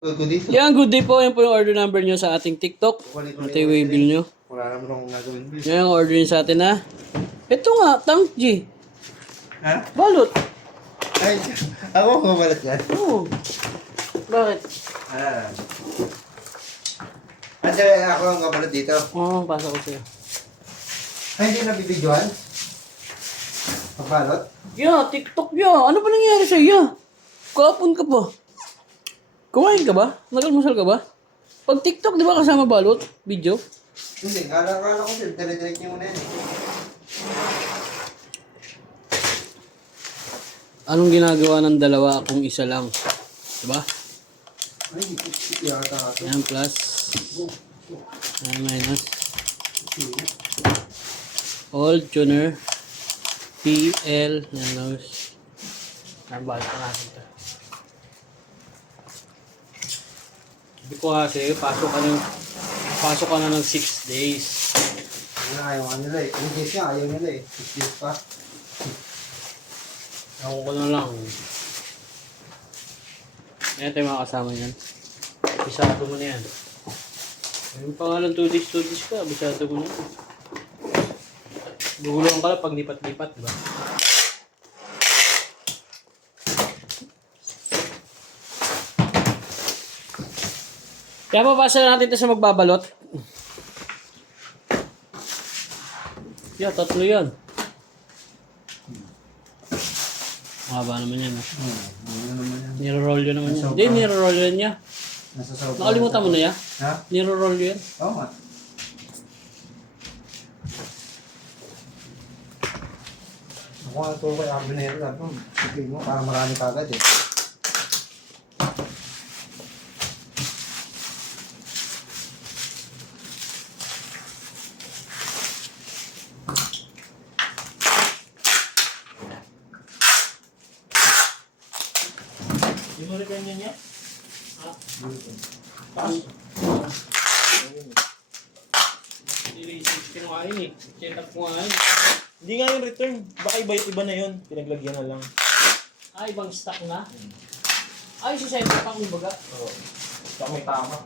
Good day. Yan, good day po. Yan po yung order number nyo sa ating TikTok. Ito yung waybill nyo. Wala naman akong gagawin. Yan yung order nyo sa atin ha. Ito nga, tank G. Ha? Balot. Ay, ako mamalat yan. Oo. Bakit? Ate, ako ang kapalat dito. Oo, pasok ko sa'yo. Ay, hindi nabibidyohan? Pagbalot? Ya, TikTok ya. Ano ba nangyari sa'yo? Kahapon ka pa. Kumain ka ba? Nag-almusal ka ba? Pag TikTok, di ba kasama balot? Video? Hindi, kala ko sir. Tele-direct niyo muna yan eh. Anong ginagawa ng dalawa kung isa lang? Diba? Ay, yata ito. Ayan, plus. Ayan, minus. Old tuner. PL. Ayan, nose. Ayan, balik na natin ito. Sabi ko kasi, pasok ka na ng 6 days. Ayaw nga nila eh. 3 days nga, ayaw nila eh. 6 days pa. Ako ko na lang. Ito yung mga kasama niyan. Bisado mo na yan. Yung pangalan 2 days ka, bisado mo na yan. Gugulong ka lang pag lipat-lipat, diba? Kaya papasa natin ito sa magbabalot. Yeah, 3 yan. Mahaba naman yan. Ano naman yan? Niro-roll yun naman yan. Hindi, niro-roll yun niya. Nasa sobrang. Nakalimutan mo na yan? Ha? Niro-roll yun. Oo nga. Ako nga ito kay Abinero lang. Sige mo, para marami kagad eh. Hindi mo rin ganyan niya? Ha? Hindi rin 60 nga yun eh. 60 ko nga yun. Hindi nga yung return. Baka iba na yun. Pinaglagyan na lang. Ah, ibang stock na? Ay, si center pa kumbaga. Oo. Baka may tama.